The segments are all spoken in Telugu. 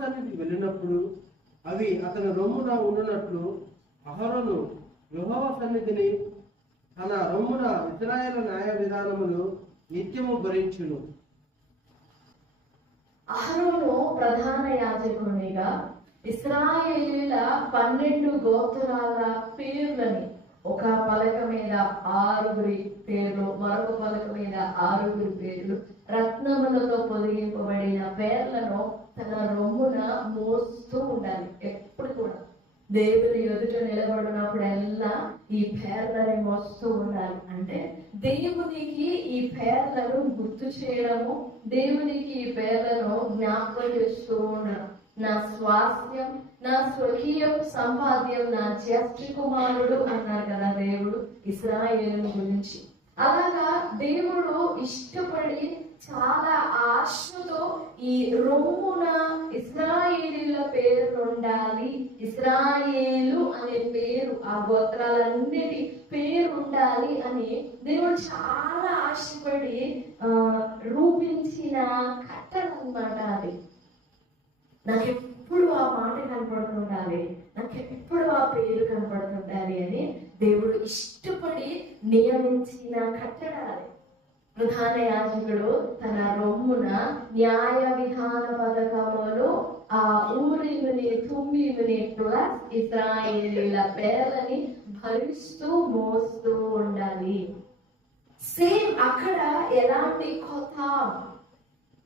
సన్నిధి వెళ్ళినప్పుడు అవి అతని రొమ్మున ఉండునట్లు అహరోను యహోవ సన్నిధిని తన రొమ్మున ఇజ్రాయేల్ న్యాయ విధానములు నిత్యము భరించును. అహరోను ప్రధాన యాజకునిగా ఇస్రాయేలీల పన్నెండు గోత్రాల పేర్లని ఒక పలక మీద ఆరుగురి పేర్లు మరొక పలక మీద ఆరుగురి పేర్లు రత్నములతో పొదిగింపబడిన పేర్లను తన రొమ్మున మోస్తూ ఉండాలి ఎప్పుడు కూడా. దేవుని ఎదుట నిలబడినప్పుడల్లా ఈ పేర్లని మోస్తూ ఉండాలి. అంటే దేవునికి ఈ పేర్లను గుర్తు చేయడము దేవునికి ఈ పేర్లను జ్ఞాపకం చేస్తూ ఉండడం. నా స్వాస్థ్యం నా స్వకీయం సంపాద్యం నా జ్యేష్ఠ కుమారుడు అన్నారు కదా దేవుడు ఇస్రాయేలు గురించి. అలాగా దేవుడు ఇష్టపడి చాలా ఆశతో ఈ రొమ్మున ఇస్రాయేలీల పేరు ఉండాలి ఇస్రాయేలు అనే పేరు ఆ గోత్రాలన్నిటి పేరు ఉండాలి అని దేవుడు చాలా ఆశపడి ఆ, రూపించిన కట్టడం అన్నమాట అది. నాకు ఎప్పుడు ఆ మాట కనపడుతుండాలి. నాకు ఎప్పుడు ఆ పేరు కనపడుతుండాలి అని దేవుడు ఇష్టపడి నియమించిన కట్టడాలి. ప్రధాన యాజకుడు తన రొమ్మున న్యాయ విధాన పథకంలో ఆ ఊరిని తుమ్మిని ప్లస్ ఇస్రాయేలీల పేర్లని భరిస్తూ మోస్తూ ఉండాలి. సేమ్ అక్కడ ఎలాంటి కొత్త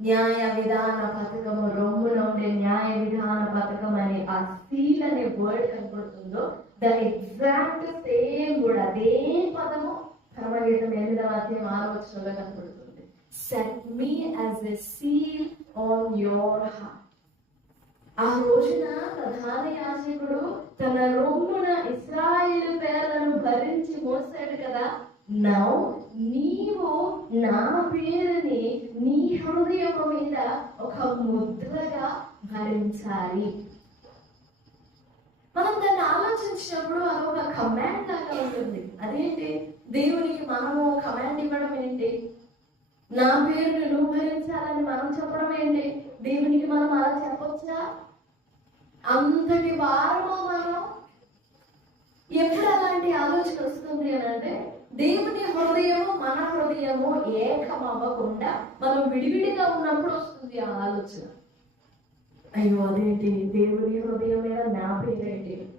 న్యాయ విధాన పథకము రొమ్మున ఉండే న్యాయ విధాన పథకం అనే ఆ సీల్ అనే వర్డ్ కనపడుతుందో దాని ఎగ్జాక్ట్ సేమ్ కూడా అదే పదము కర్మగీతం ఎనిమిదవ అధ్యాయం ఆలోచనలో కనపడుతుంది? Set me as a seal on your heart ఆ రోజున ప్రధాన యాజకుడు తన రొమ్మున ఇస్రాయేల్ పేర్లను భరించి మోసాడు కదా. నౌ నీవు నా పేరుని నీ హృదయం మీద ఒక ముద్రగా భరించాలి. మనం దాన్ని ఆలోచించినప్పుడు అది ఒక కమాండ్ లాగా ఉంటుంది. అదేంటి? దేవునికి మనము కమాండ్ ఇవ్వడం ఏంటి? నా పేరును నువ్వు భరించాలని మనం చెప్పడం ఏంటి? దేవునికి మనం అలా చెప్పొచ్చా? అంతటి వారము మనం ఎప్పుడు అలాంటి ఆలోచన వస్తుంది అని అంటే దేవుని హృదయము మన హృదయము ఏకం అవ్వకుండా మనం విడివిడిగా ఉన్నప్పుడు వస్తుంది ఆ ఆలోచన. అయ్యో అదేంటి? దేవుని హృదయం మీద నా పేరేంటి?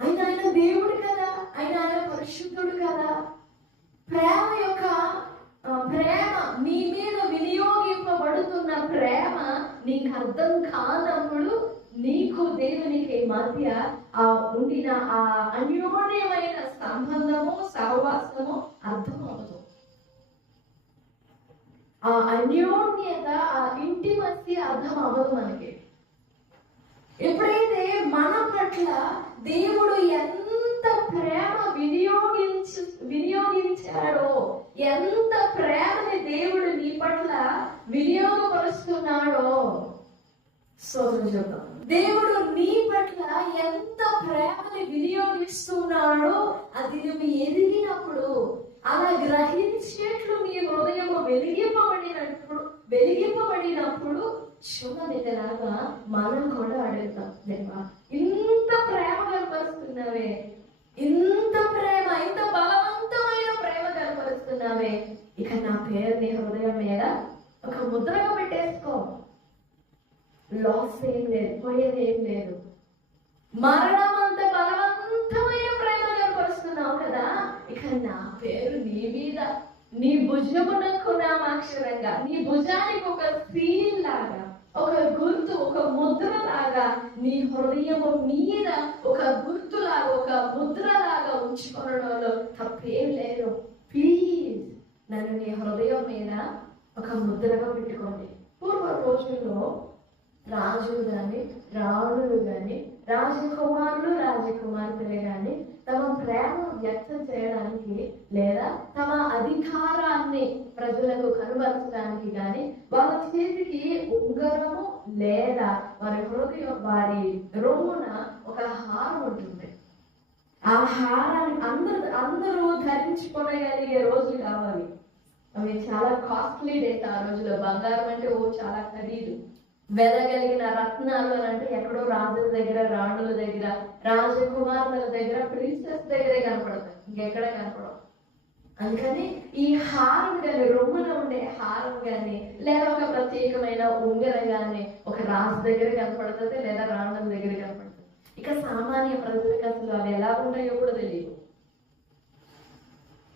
ఆయన ఆయన దేవుడు కదా. ఆయన ఆయన పరిశుద్ధుడు కదా. ప్రేమ యొక్క ప్రేమ నీ మీద వినియోగింపబడుతున్న ప్రేమ నీకు అర్థం కానప్పుడు నీకు దేవునికి మధ్య ఆ ఉండిన ఆ అన్యోన్యమైన సంబంధము సహవాసము అర్థం అవ్వదు ఆ అన్యోన్యత ఆ ఇంటిమసి అర్థం అవ్వదు మనకి. ఎప్పుడైతే మన పట్ల దేవుడు ఎంత ప్రేమ వినియోగించు వినియోగించాడో ఎంత ప్రేమని దేవుడు నీ పట్ల వినియోగపరుస్తున్నాడో స్తోత్రం చెప్తాం దేవుడు నీ పట్ల ఎంత ప్రేమని వినియోగిస్తున్నాడో అది నువ్వు ఎదిగినప్పుడు అలా గ్రహించేట్లు నీ హృదయము వెలిగింపబడినప్పుడు వెలిగి శుభ నిధలాగా మనం కూడా అడుగుతాం. దేవా ఇంత ప్రేమ కనపరుస్తున్నావే ఇంత ప్రేమ ఇంత బలవంతమైన ప్రేమ కనపరుస్తున్నావే ఇక నా పేరు నీ హృదయం మీద ఒక ముద్రగా పెట్టేసుకో. లాస్ ఏం లేదు పోయేది ఏం లేదు. మరణం అంత బలవంతమైన ప్రేమ కనపరుస్తున్నావు కదా ఇక నా పేరు నీ మీద. నీ భుజమునకు నామాక్షరంగా నీ భుజానికి ఒక సీల్ లాగా ఒక గుర్తు ఒక ముద్ర లాగా నీ హృదయము మీద ఒక గుర్తులాగా ఒక ముద్ర లాగా ఉంచుకోవడంలో తప్పేం లేదు. ప్లీజ్ నన్ను నీ హృదయం మీద ఒక ముద్రగా పెట్టుకోండి. పూర్వ రోజుల్లో రాజులు కానీ రాణులు కానీ రాజకుమారులు రాజకుమార్తెలు కానీ తమ ప్రేమ వ్యక్తం చేయడానికి లేదా తమ అధికారాన్ని ప్రజలకు కనబరచడానికి కానీ వాళ్ళ చేతికి ఉంగరము లేదా వారి హృదయం వారి రోమున ఒక హారం ఉంటుంది. ఆ హారాన్ని అందరూ అందరూ ధరించుకోగలిగే రోజులు కావాలి. అవి చాలా కాస్ట్లీ డేస్ ఆ రోజులో బంగారం అంటే ఓ చాలా ఖరీదు. వెదగలిగిన రత్నాలు అని అంటే ఎక్కడో రాజుల దగ్గర రాణుల దగ్గర రాజకుమారుల దగ్గర ప్రిన్సెస్ దగ్గరే కనపడతాయి. ఇంకెక్కడ కనపడవు. అందుకని ఈ హారం కానీ రొమ్మున ఉండే హారం కానీ లేదా ఒక ప్రత్యేకమైన ఉంగరం కానీ ఒక రాజు దగ్గర కనపడుతుంది లేదా రాణుల దగ్గర కనపడుతుంది. ఇక సామాన్య ప్రజలకు అసలు అవి ఎలా ఉంటాయో కూడా తెలియదు.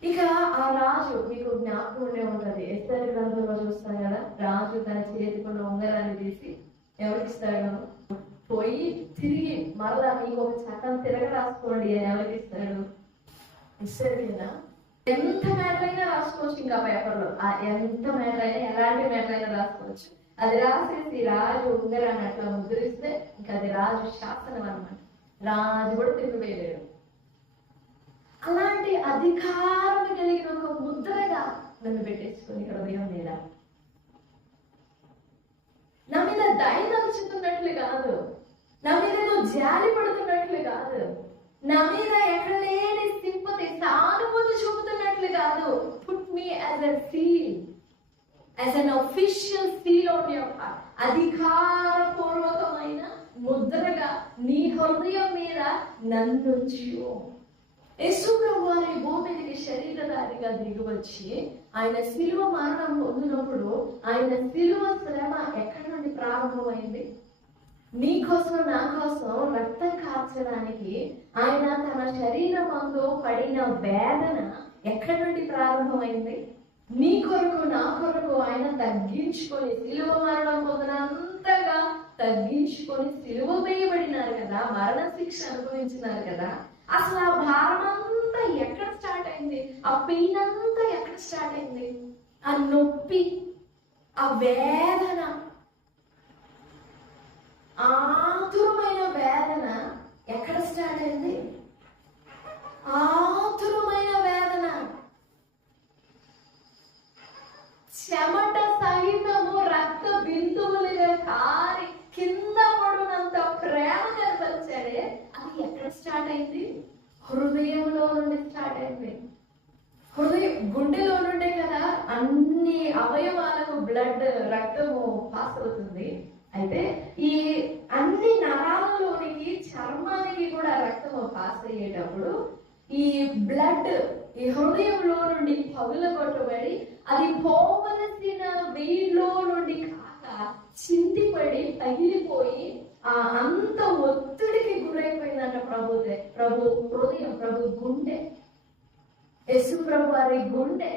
ఇక ఆ రాజు మీకు జ్ఞాపకం ఉండే ఉంటది ఎస్ఆర్ గ్రంథంలో చూస్తాం కదా. రాజు తన చేతికున్న ఉంగరాన్ని తీసి ఎవరికి ఇస్తాడు పోయి తిరిగి మరలా మీకు ఒక చట్టం తిరగ రాసుకోండి అని ఎవరికి ఇస్తాడు ఎంత మేరైనా రాసుకోవచ్చు ఇంకా పేపర్లో ఆ ఎంత మేరైనా ఎలాంటి మేరైనా రాసుకోవచ్చు. అది రాసేసి రాజు ఉంగరాన్ని అట్లా ముద్రిస్తే ఇంకా అది రాజు శాసనం అనమాట రాజు కూడా తిరిగివేయలేడు అలాంటి అధికారం కలిగిన ఒక ముద్రగా నన్ను పెట్టేసుకుని హృదయం మీద నా మీద దయదలుచుతున్నట్లు కాదు. నా మీద నువ్వు జాలి పడుతున్నట్లు కాదు. నా మీద ఎక్కడ లేని సింపతి సానుభూతి చూపుతున్నట్లు కాదు. Put me as a seal as an official seal on your heart అధికారపూర్వకమైన ముద్రగా నీ హృదయం మీద నన్నుంచు యేసుప్రభు వారి భూమి మీదకి శరీరధారిగా దిగి వచ్చి ఆయన శిలువ మరణం పొందినప్పుడు ఆయన శిలువ శ్రమ ఎక్కడి నుండి ప్రారంభమైంది? నీ కోసం నా కోసం రక్తం కార్చడానికి ఆయన తన శరీరం పడిన వేదన ఎక్కడి నుండి ప్రారంభమైంది? నీ కొరకు నా కొరకు ఆయన తగ్గించుకొని శిలువ మరణం పొందినంతగా తగ్గించుకొని సిలువ వేయబడినారు కదా మరణ శిక్ష అనుభవించినారు కదా. అసలు ఆ భారం అంతా ఎక్కడ స్టార్ట్ అయింది? ఆ పెయిన్ అంతా ఎక్కడ స్టార్ట్ అయింది? ఆ నొప్పి ఆ వేదన ఆతురమైన వేదన ఎక్కడ స్టార్ట్ అయింది? ఆతురమైన వేదన. చెమట సహితము రక్త బిందువులుగా కారి కింద పడునంత ప్రేమ కనపరిచాడే అది ఎక్కడ స్టార్ట్ అయింది? హృదయంలో నుండి స్టార్ట్ అయింది. హృదయం గుండెలో నుండే కదా అన్ని అవయవాలకు బ్లడ్ రక్తము పాస్ అవుతుంది. అయితే ఈ అన్ని నరాలలోనికి చర్మానికి కూడా రక్తము పాస్ అయ్యేటప్పుడు ఈ బ్లడ్ ఈ హృదయంలో నుండి పగుల కొట్టబడి అది పోవలసిన వీళ్ళలో నుండి చింతిపడి తగిలిపోయి ఆ అంత ఒత్తిడికి గురైపోయిందంట ప్రభు ప్రభు హృదయం ప్రభు గుండె. యేసు ప్రభు వారి గుండె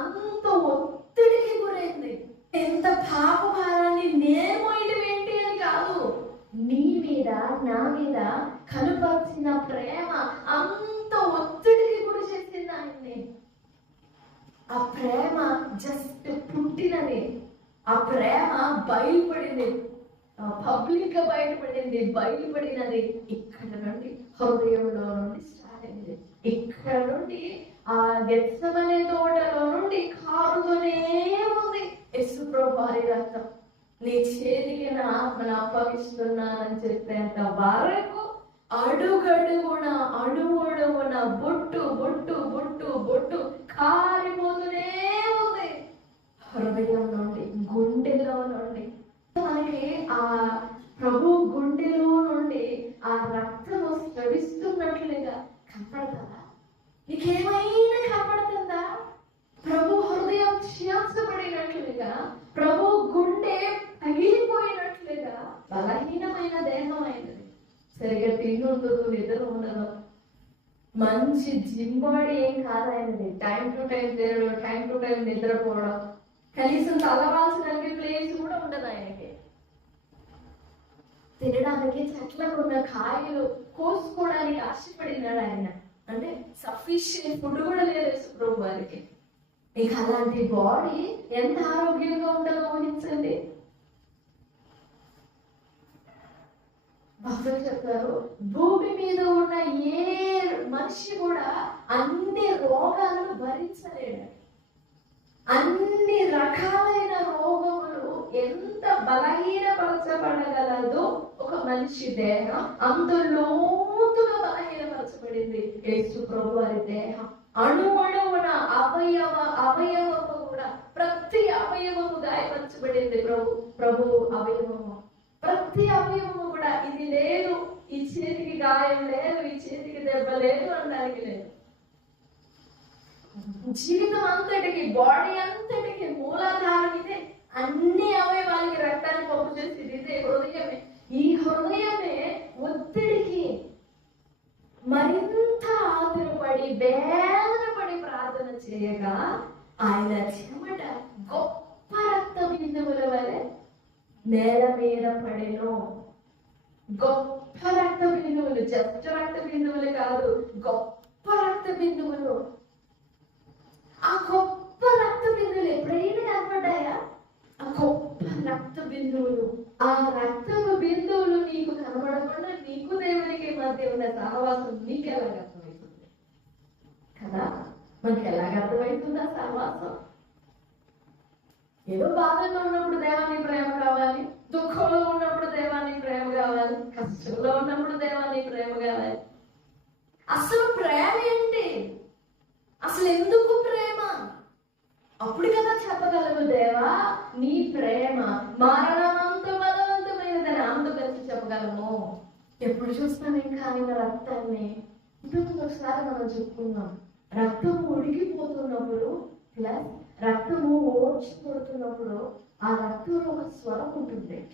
అంత ఒత్తిడికి గురైంది. ఎంత పాప భారాన్ని నేను మోయడం ఏంటి అని కాదు నీ మీద నా మీద కనుపరిచిన ప్రేమ అంత ఒత్తిడికి గురి చేసింది ఆయన్ని. ఆ ప్రేమ జస్ట్ పుట్టినది. ఆ ప్రేమ బయలుపడింది. పబ్లిక్గా బయటపడింది బయలుపడినది ఇక్కడ నుండి హృదయంలో నుండి స్టార్ట్ అయింది. ఇక్కడ నుండి ఆ గెత్సమనే తోటలో నుండి కారుతూనే ఉంది యశు ప్రభారి రక్తం. నీ చేతికి నా ఆత్మను అప్పగిస్తున్నానని చెప్పేంత వరకు అడుగడుగున అడుగుడుగున బొట్టు బొట్టు బొట్టు బొట్టు కారిపోతూనే ఉంది. హృదయం నుండి గుండెలో నుండి మనకి ఆ ప్రభు గుండెలో నుండి ఆ రక్తము స్రవిస్తున్నట్లుగా కనపడతారా నీకేమైనా కనపడుతుందా? ప్రభు హృదయం క్షీణించబడినట్లుగా ప్రభు గుండె పగిలిపోయినట్లుగా బలహీనమైన దేహం అయినది సరిగా తిండి ఉండదు నిద్ర ఉండదు. మంచి జిమ్ బాడీ ఏం కాదు ఆయనది. టైం టు టైం తినడం టైం టు టైం నిద్రపోవడం. కనీసం తలవాల్సిన ప్లేస్ కూడా ఉండదు ఆయనకి. తినడానికి చెట్లకు ఉన్న కాయలు కోసుకోవడానికి ఆశపడినాడు ఆయన. అంటే సఫిషియెంట్ ఫుడ్ కూడా లేదు సుప్రభు వారికి మీకు అలాంటి బాడీ ఎంత ఆరోగ్యంగా ఉండాలో ఊహించండి భక్తులు చెప్తారు భూమి మీద ఉన్న ఏ మనిషి కూడా అన్ని రోగాలను భరించలేడు. అన్ని రకాలైన రోగములు ఎంత బలహీనపరచబడగలదో ఒక మనిషి దేహం అంత లోతుగా బలహీనపరచబడింది. యేసు ప్రభు వారి దేహం. అణువణువున అవయవ అవయవము కూడా ప్రతి అవయవము గాయపరచబడింది ప్రభు ప్రభు అవయవము. ప్రతి అవయవము కూడా ఇది లేదు ఈ చేతికి గాయం లేదు ఈ చేతికి దెబ్బ లేదు అనడానికి లేదు. జీవితం అంతటికి బాడీ అంతటికి మూలాధారం ఇదే అన్ని అవయవాలకి రక్తాన్ని పంపు చేసేది ఇదే హృదయమే. ఈ హృదయమే ఒత్తిడికి మరింత ఆతురపడి వేదనపడి ప్రార్థన చేయగా ఆయన చెమట గొప్ప రక్త బిందువుల వలె నేల మీద పడెను. గొప్ప రక్త బిందువులు జస్ట్ రక్త బిందువులు కాదు గొప్ప రక్త బిందువులు ఆ గొప్ప రక్త బిందువులు ఎప్పుడైనా కనపడ్డాయా? ఆ గొప్ప రక్త బిందువులు ఆ రక్త బిందువులు నీకు కనబడకుండా నీకు దేవునికి మధ్య ఉన్న సహవాసం నీకు ఎలా అర్థమవుతుంది? కదా? మనకి ఎలాగ అర్థమవుతుందా సహవాసం? ఏదో బాధల్లో ఉన్నప్పుడు దేవాన్ని ప్రేమ కావాలి దుఃఖంలో ఉన్నప్పుడు దేవాన్ని ప్రేమ కావాలి కష్టంలో ఉన్నప్పుడు దేవాన్ని ప్రేమ కావాలి. అసలు ప్రేమ ఏంటి? అసలు ఎందుకు ప్రేమ? అప్పుడు కదా చెప్పగలవు దేవా నీ ప్రేమ మరణమంత బలవంతమైనదని అంత కలిసి చెప్పగలము. ఎప్పుడు చూస్తాను ఇంకా ఆయన రక్తాన్ని? ఇంతకు ఒకసారి మనం చెప్పుకున్నాం రక్తం ఉడికిపోతున్నప్పుడు ప్లస్ రక్తము ఓడ్చిపోతున్నప్పుడు ఆ రక్తంలో ఒక స్వరం ఉంటుంది.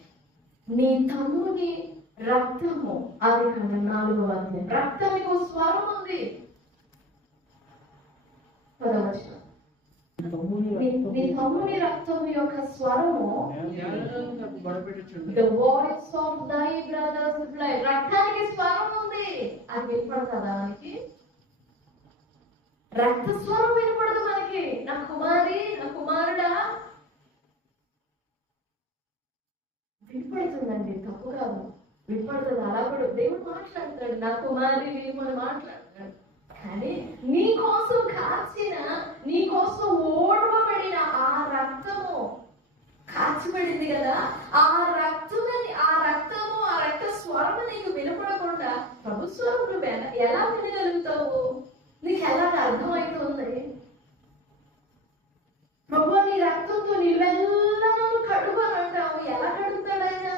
నీ తమ్ముని రక్తము అది కన్నా నాలుగో అధ్యాయం. రక్తానికి ఒక స్వరం ఉంది. పదవచనం నీ తమ్ముని రక్తము యొక్క స్వరము the voice of thy brother's blood రక్తానికి స్వరం ఉంది. అది వినపడుతుందా మనకి రక్త స్వరం వినపడదు మనకి. నా కుమారి నా కుమారుడా. వినపడుతుందండి తప్పు కాదు. వినపడుతుంది అలా కూడా. దేవుడు మాట్లాడతాడు నా కుమారి వీమని మాట్లాడతాడు కానీ నీ కోసం కాచిన నీ కోసం ఓడవబడిన ఆ రక్తము కాచిపడింది కదా? ఆ రక్తమని ఆ రక్తము ఆ రక్త స్వరము నీకు వినపడకుండా ప్రభు స్వరం నువ్వు ఎలా- వినగలుగుతావు? నీకు ఎలా అర్థమవుతుంది? ప్రభు నీ రక్తంతో నీవెల్లను కడుగు అని అంటావు ఎలా కడుగుతాడు ఆయన?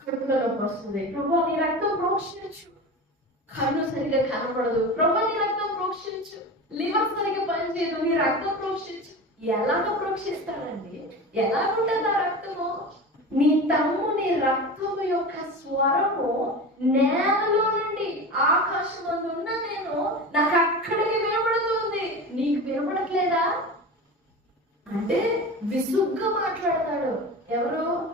కడుపులో నొప్పి వస్తుంది ప్రభు నీ రక్తం ప్రోక్షించు. కన్ను సరిగా కనపడదు ప్రభు నీ రక్తం ప్రోక్షించు. లివర్ సరిగా పనిచేయదు. నీ రక్తం ప్రోక్షించు. ఎలాగ ప్రోక్షిస్తాడండి? ఎలా ఉంటుంది ఆ రక్తము? నీ తమ్ముని రక్తం యొక్క స్వరము నేలలో నుండి ఆకాశం ఉన్న నేను నాకు అక్కడికి వినబడుతుంది. నీకు వినబడట్లేదా? అంటే విసుగ్గా మాట్లాడతాడు. ఎవరు?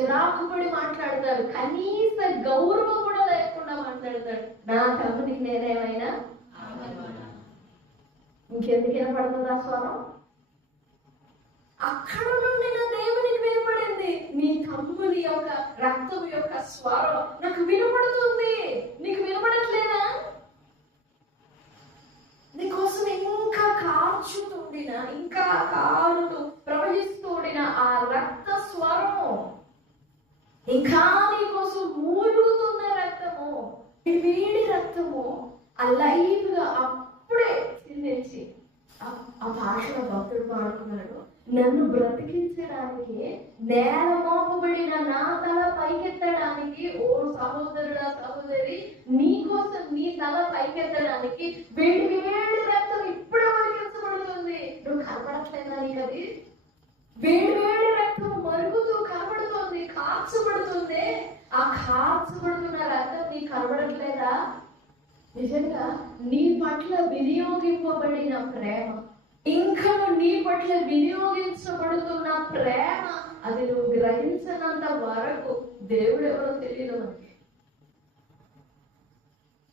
చిరాకుపడి మాట్లాడతారు కనీస గౌరవం కూడా మాట్లాడతాడు. నా తమ్ముడికి నేనేమైనా ఇంకెందుకు వినపడుతుంది ఆ స్వరం? అక్కడ నుండి నా దేవునికి వినపడింది. నీ తమ్ముని యొక్క రక్తం యొక్క స్వరం నాకు వినపడుతుంది. నీకు వినపడట్లేదా? నీకోసం ఇంకా కార్చుతుండిన ఇంకా కారుతూ ప్రవహిస్తుండిన ఆ రక్త స్వరం. ఇంకా నీకోసం మూడు వేడి రక్తము ఆ లైవ్గా అప్పుడే చిందించి ఆ- భాషలో భక్తుడు పాడుకున్నాడు నన్ను బ్రతికించడానికి నేల మోపబడిన నా తల పైకెత్తడానికి ఓ సహోదరుడా సహోదరి నీ కోసం నీ తల పైకెత్తడానికి వేడి వేడి రక్తం ఇప్పుడే ఉడికించబడుతుంది నువ్వు కనపడట్లేదా నీకు అది వేడి వేడి రక్తం మరుగుతూ కనబడుతోంది కార్చబడుతుంది ఆ కార్చబడుతున్న రక్తం నీకు కనబడట్లేదా? నిజంగా నీ పట్ల వినియోగింపబడిన ప్రేమ ఇంకా నీ పట్ల వినియోగించబడుతున్న ప్రేమ అది నువ్వు గ్రహించినంత వరకు దేవుడు ఎవరో తెలియదు మనకి.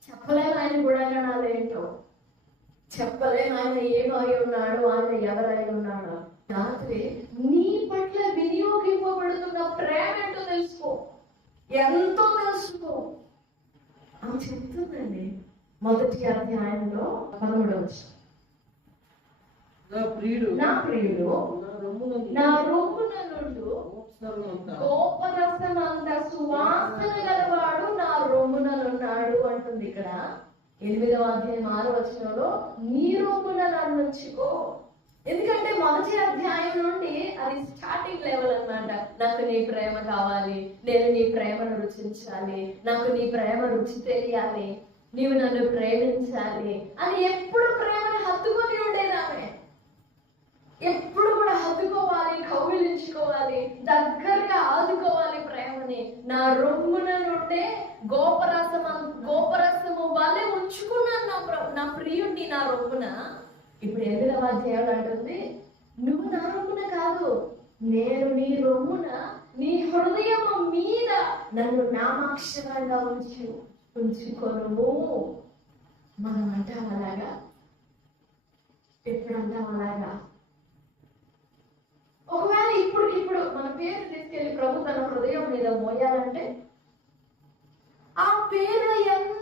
చెప్పలేము ఆయన గుణగణాలు ఏంటో చెప్పలేము ఆయన ఏమై ఉన్నాడు? ఆయన ఎవరై ఉన్నాడు? రాత్రి నీ పట్ల వినియోగింపబడుతున్న ప్రేమ ఏంటో తెలుసుకో. ఎంతో తెలుసుకో. ఆమె చెప్తుందండి మొదటి అధ్యాయంలో పదమూడవ వచనం. నా ప్రియుడు నా ప్రియుడు నా నా రొమ్మున నుండు మోక్షరమంతా గోపరసమంత సువాసన గలవాడు నా రొమ్ముననున్నాడు అంటుంది ఇక్కడ. ఎనిమిదవ అధ్యాయం ఆరో వచనంలో నీ రొమ్మున నన్ను ఉంచుకో. ఎందుకంటే మొదటి అధ్యాయం నుండి అది స్టార్టింగ్ లెవెల్ అన్నమాట. నాకు నీ ప్రేమ కావాలి నేను నీ ప్రేమను రుచించాలి నాకు నీ ప్రేమ రుచి తెలియాలి నీవు నన్ను ప్రేమించాలి అని ఎప్పుడు ప్రేమను హత్తుకొని ఉండేది ఎప్పుడు కూడా హత్తుకోవాలి కౌగిలించుకోవాలి దగ్గరగా ఆదుకోవాలి ప్రేమని. నా రొమ్మున నుండే గోపరసం గోపరసము వల్లే ఉంచుకున్నాను నా ప్ర- నా ప్రియుడిని నా రొమ్మున. ఇప్పుడు ఎందుకు అధ్యాయుడు అంటుంది నువ్వు నా రొమ్మున కాదు. నేను నీ రొమ్మున నీ హృదయము మీద నన్ను నామాక్షరంగా ఉంచు ఉంచుకొను మనం అంటాం అలాగా? ఎప్పుడు అంటాం అలాగా? ఒకవేళ ఇప్పుడు ఇప్పుడు మన పేరు తీసుకెళ్ళి ప్రభు తన హృదయం మీద మోయాలంటే ఆ పేరు ఎంత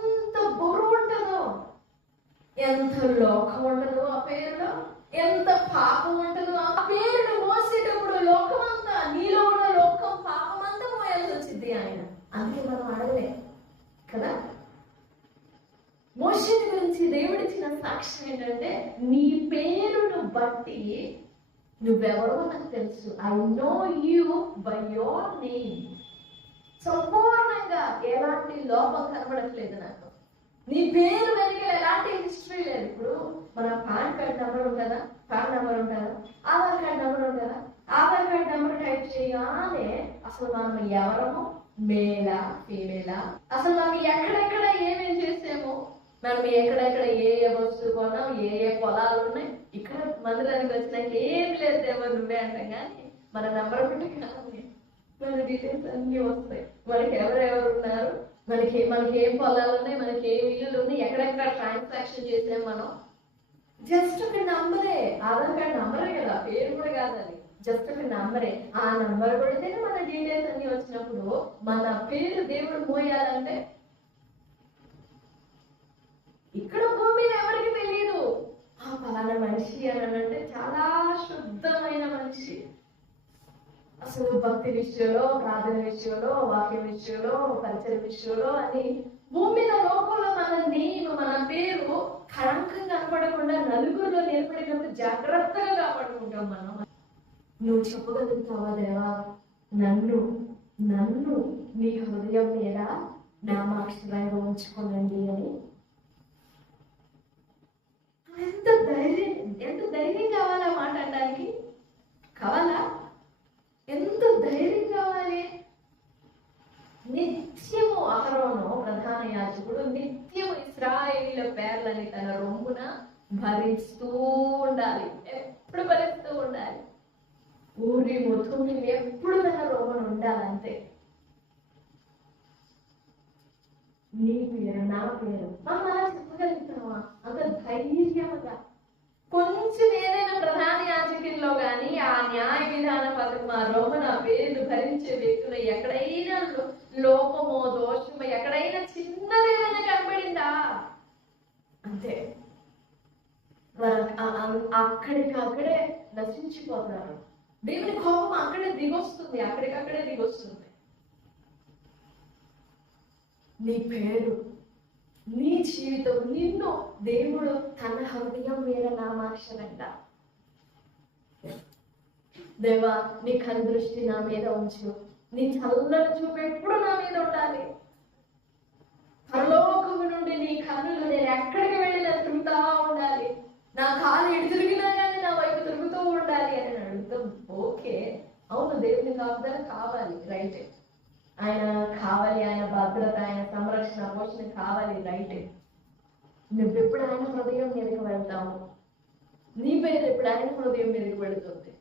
ఎంత లోకం ఉంటుందో ఆ పేరులో ఎంత పాపం ఉంటుందో ఆ పేరును మోసేటప్పుడు లోకం అంతా నీలో ఉన్న లోకం పాపం అంతా మోయాల్సి వచ్చింది ఆయన. అందుకే మనం అడగలే కదా? మోషన్ గురించి దేవుడిచ్చిన సాక్ష్యం ఏంటంటే నీ పేరును బట్టి నువ్వెవరో నాకు తెలుసు. I know you by your name సంపూర్ణంగా ఎలాంటి లోపం కనబడట్లేదు నాకు. నీ పేరు వెనుక ఎలాంటి హిస్టరీ లేదు. ఇప్పుడు మన పాన్ కార్డ్ నెంబర్ ఉంటుందా? పాన్ నెంబర్ ఉంటుందా? ఆధార్ కార్డ్ నెంబర్ ఉంటుందా? ఆధార్ కార్డ్ నెంబర్ టైప్ చేయగానే అసలు మనం ఎవరము? మేలా? ఫీమేలా అసలు మనం ఎక్కడెక్కడ ఏమేం చేసాము? మనం ఎక్కడెక్కడ ఏ ఏ వస్తువు కొన్నాం? ఏ ఏ పొలాలు ఉన్నాయి? ఇక్కడ మందిరానికి వచ్చినాక ఏం లేదేమో నువ్వే అంటాం కానీ మన నెంబర్ పెట్టి కానీ మన డీటెయిల్స్ అన్ని వస్తాయి. మనకి ఎవరెవరు ఉన్నారు? మనకి మనకి ఏం పొలాలు ఉన్నాయి మనకి ఏం ఇల్లులు ఉన్నాయి ఎక్కడెక్కడ ట్రాన్సాక్షన్ చేసాం మనం? జస్ట్ ఒక నంబరే ఆధార్ కార్డ్ నంబరే కదా పేరు కూడా కాదని జస్ట్ ఒక నంబరే ఆ నంబర్ కొడితేనే మన డీటెయిల్స్ అన్ని వచ్చినప్పుడు మన పేరు దేవుడు మోయాలంటే? ఇక్కడ భూమి ఎవరికి తెలియదు ఆ పలానా మనిషి అని అంటే చాలా శుద్ధమైన మనిషి. భక్తి విషయంలో ప్రార్థన విషయంలో వాక్య విషయంలో పరిచయ విషయంలో అని భూమి మీద లోకంలో మన నేను మన పేరు కళంకం కనపడకుండా నలుగురిలో నిలబడినప్పుడు జాగ్రత్తగా కాపాడుకుంటాం మనం. నువ్వు చెప్పగలుగుతావా దేవా? నన్ను నన్ను మీ హృదయం మీద నామాక్షరంగా ఉంచుకోనండి అని. ఎంత ధైర్యం ఎంత ధైర్యం కావాలా మాట అనడానికి? కావాలా? ఎంత ధైర్యం కావాలి నిత్యము అహరోను ప్రధాన యాజకుడు నిత్యము ఇస్రాయేలీల పేర్లని తన రొమ్మున భరిస్తూ ఉండాలి. ఎప్పుడు భరిస్తూ ఉండాలి? ఊరి ముతుమి ఎప్పుడు తన రొమ్మున ఉండాలంతే? నీ పేరు నా పేరు మనం చెప్పగలుగుతావా? అంత ధైర్యంగా కొంచెం ఏదైనా ప్రధాన యాజకుల్లో కానీ ఆ న్యాయ విధాన పథకం ఆ రోమన పేరు భరించే వ్యక్తులు ఎక్కడైనా లోపమో దోషమో ఎక్కడైనా చిన్నదేమైనా కనబడిందా? అంతే. అక్కడికక్కడే నశించిపోతున్నారు. దేవుని కోపం అక్కడే దిగొస్తుంది అక్కడికక్కడే దిగొస్తుంది. నీ పేరు నీ జీవితం నిన్ను దేవుడు తన హృదయం మీద నామాక్షరంట. దేవా నీ కనుదృష్టి నా మీద ఉంచు. నీ చల్లని చూపు ఎప్పుడు నా మీద ఉండాలి. పరలోకము నుండి నీ కన్నులు నేను ఎక్కడికి వెళ్ళినా తిరుగుతా ఉండాలి. నా కాలు ఎటు తిరిగినా కానీ నా వైపు తిరుగుతూ ఉండాలి అని అడుగుతాం ఓకే అవును దేవుని కాపుదల కావాలి రైటే. ఆయన కావాలి ఆయన భద్రత ఆయన సంరక్షణ పోషణ కావాలి రైటే నువ్వెప్పుడు ఆయన హృదయం మీదకి వెళ్తావు? నీ పేరు ఎప్పుడు ఆయన హృదయం మీదకి వెళుతుంది?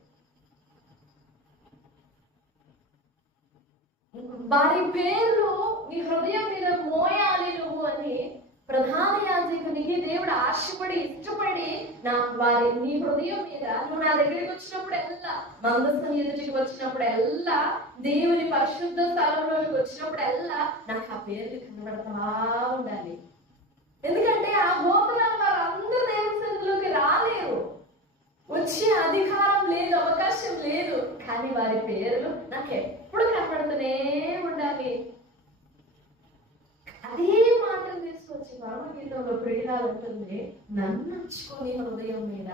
వారి పేర్లు నీ హృదయం మీద మోయాలి నువ్వు అని ప్రధాన యాజకునికి దేవుడు ఆశపడి ఇష్టపడి నా వారి నీ హృదయం మీద నువ్వు నా దగ్గరికి వచ్చినప్పుడు ఎల్లా మందస్థం ఎదుటికి వచ్చినప్పుడు ఎల్లా దేవుని పరిశుద్ధ స్థలంలోకి వచ్చినప్పుడు ఎల్లా నాకు ఆ పేర్లు కనబడతా ఉండాలి. ఎందుకంటే ఆ గోపురాలు వారు అందరూ దేవుని సన్నిధిలోకి రాలేరు. వచ్చే అధికారం లేదు అవకాశం లేదు కానీ వారి పేర్లు నాకు ఎప్పుడు కనపడుతూనే ఉండాలి. అదే మాటలు తీసుకొచ్చి ఒక ప్రియురాలు ఉంటుంది నన్ను ఉంచుకొని హృదయం మీద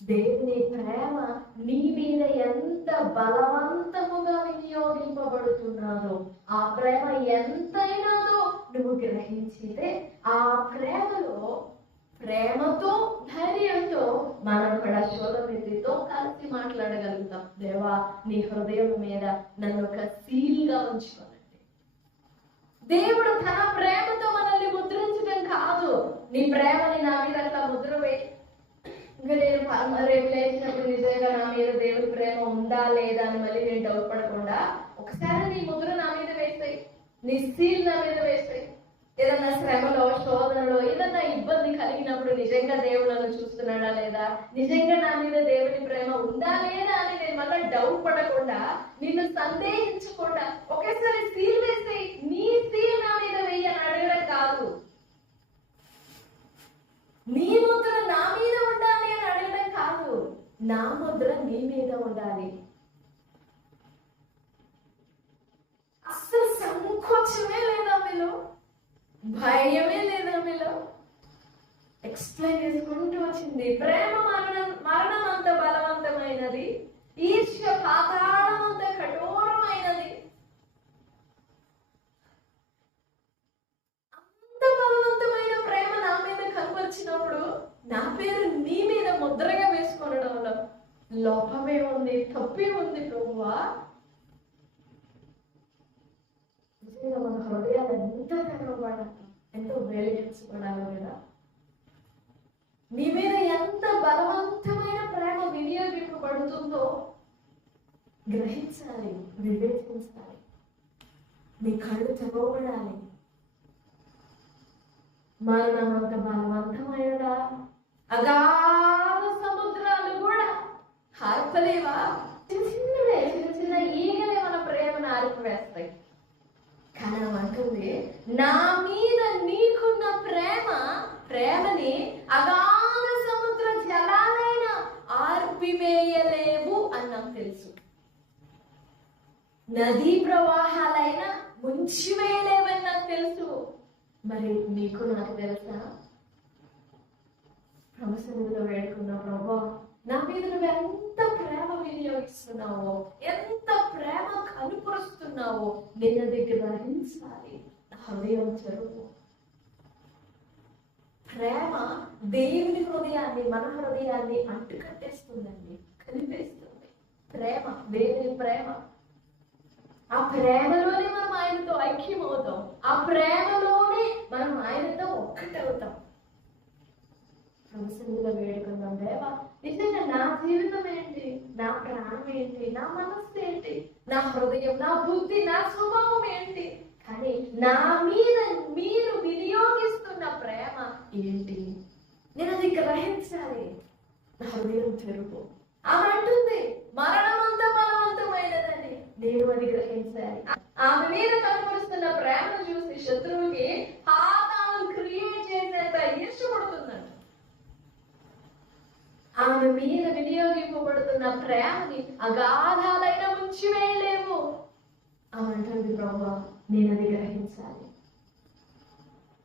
దేవుని ప్రేమ నీ మీద ఎంత బలవంతముగా వినియోగింపబడుతున్నాదో ఆ ప్రేమ ఎంతైనాదో నువ్వు గ్రహించితే ఆ ప్రేమలో ప్రేమతో ధైర్యంతో మనం కూడా శోధమితితో కలిసి మాట్లాడగలుగుతాం. దేవా నీ హృదయం మీద నన్ను ఒక సీల్గా ఉంచుకో. దేవుడు తన ప్రేమతో మనల్ని ముద్రించడం కాదు. నీ ప్రేమని నా మీద అట్లా ముద్ర ఇంకా నేను రేపు లేచినప్పుడు నిజంగా నా మీద దేవుడి ప్రేమ ఉందా లేదా అని మళ్ళీ నేను డౌట్ పడకుండా ఒకసారి నీ ముద్ర నా మీద వేస్తాయి నీ సీల్ నా మీద వేస్తాయి ఏదన్నా శ్రమలో శోధనలో ఏదన్నా ఇబ్బంది కలిగినప్పుడు నిజంగా దేవుడు నన్ను చూస్తున్నాడా లేదా? నిజంగా నా మీద దేవుని ప్రేమ ఉందా లేదా అని నేను మళ్ళీ డౌట్ పడకుండా నిన్ను సందేహించకుండా ఒకేసారి సీల్ వేస్తాయి నీ సీల్ నా మీద వెయ్యి అని అడగడం కాదు. నీ ముద్ర నా మీద ఉండాలి అని అడగడం కాదు. నా ముద్ర నీ మీద ఉండాలి. అస్సలు సంకోచమే లేదా మీలో భయమే లేదా మీలో ఎక్స్ప్లెయిన్ చేసుకుంటూ వచ్చింది. ప్రేమ మరణం మరణం అంత బలవంతమైనది. ఈర్ష్య పాతాళం అంత కఠోరమైనది. అంత బలవంతమైన ప్రేమ నా మీద కనపరిచినప్పుడు నా పేరు నీ మీద ముద్రగా వేసుకోవడంలో లోపమే ఉంది తప్పే ఉంది ప్రభువా. మన హృదయాలన్నీ ఎంత కూడా ఎంతో వెలిగించబడాలి కదా నీ మీద ఎంత బలవంతమైన ప్రేమ వినియోగింపబడుతుందో గ్రహించాలి వివేచించాలి. నీ కళ్ళు చదవబడాలి మరణం అంత బలవంతమైనదా? అగాధ సముద్రాలు కూడా హార్పలేవా? చిన్న చిన్న చిన్న ఈగలే మన ప్రేమను ఆర్పివేస్తాయి అంటుంది నా మీద నీకున్న ప్రేమ ప్రేమని అగాధ సముద్ర జలాలైనా ఆర్పివేయలేవు అని నాకు తెలుసు. నదీ ప్రవాహాలైనా ముంచివేయలేవని నాకు తెలుసు. మరి నీకు నాకు తెలుసా? ప్రమసనిధిలో వేడుకున్న ప్రభా నా మీద నువ్వు ఎంత ప్రేమ వినియోగిస్తున్నావో ఎంత ప్రేమ ఉన్నావో నిన్న దగ్గర గ్రహించాలి హృదయం చెరువు. ప్రేమ దేవుని హృదయాన్ని మన హృదయాన్ని అంటుకట్టేస్తుందండి. కనిపిస్తుంది. ప్రేమ దేవుని ప్రేమ. ఆ ప్రేమలోనే మనం ఆయనతో ఐక్యం అవుతాం ఆ ప్రేమలోనే మనం ఆయనతో ఒక్కటవుతాం. ప్రవసంలో వేడుకుందాం దేవా నిజంగా నా జీవితం ఏంటి? నా ప్రాణం ఏంటి? నా మనస్సు ఏంటి? నా హృదయం నా బుద్ధి నా స్వభావం ఏంటి? కానీ నా మీద మీరు వినియోగిస్తున్న ప్రేమ ఏంటి? నేను అది గ్రహించాలి. నా హృదయం తెరుపు ఆమె అంటుంది మరణం అంత బలవంతమైనదని. నేను అది గ్రహించాలి. ఆమె మీద కనపరుస్తున్న ప్రేమను చూసి శత్రువుకి పాతాళం క్రియేట్ చేసేంత ఇష్టపడుతుందంట ఆమె మీద వినియోగింపబడుతున్న ప్రేమని అగాధాలైన ఉంచివేయలేము ఆమె అంటుంది ప్రభా నేను అది గ్రహించాలి.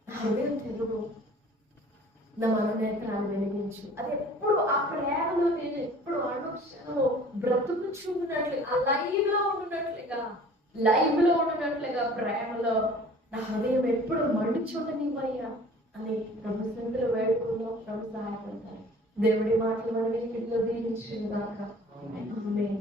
హృదయం తెలుగు నా మనోనేత్రాలు వెలిగించు. అది ఎప్పుడు ఆ ప్రేమలో నేను ఎప్పుడు అనుక్షణము బ్రతుకుచున్నట్లు ఆ లైవ్లో ఉండున్నట్లుగా లైవ్లో ఉండున్నట్లుగా ప్రేమలో నా హృదయం ఎప్పుడు మండుచుండనివ్వయ్యా అని ప్రభు సందులు వేడుకుందాం. ప్రభు సహాయపడతారు. దేవుడి మాటలు మన వీటిలో దీవించిన దాకా ఆమేన్.